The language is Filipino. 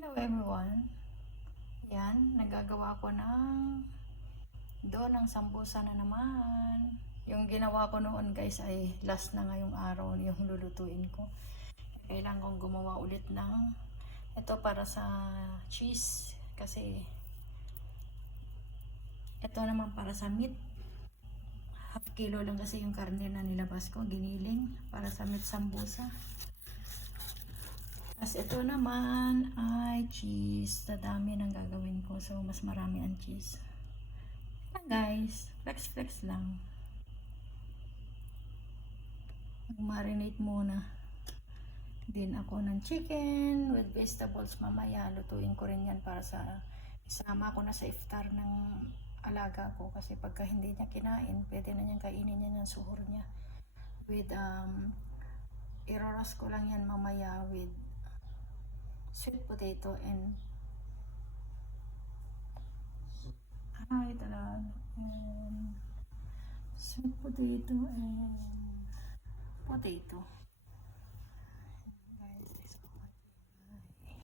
Hello everyone. Yan, nagagawa ko ng ng sambusa na naman. Yung ginawa ko noon guys ay last na ngayong araw yung lulutuin ko. Kailangan kong gumawa ulit ng ito para sa cheese kasi ito naman para sa meat. Half kilo lang kasi yung karne na nilabas ko, giniling para sa meat sambusa. As ito naman ay cheese. Dadami ng gagawin ko. So, mas marami ang cheese. Yan guys. Flex lang. Mag-marinate muna. Din ako ng chicken with vegetables mamaya. Lutuin ko rin yan para sa isama ko na sa iftar ng alaga ko. Kasi pagka hindi niya kinain, pwede na niyang kainin niya ng suhor niya. With, iroras ko lang yan mamaya with sweet potato and sweet potato and potato.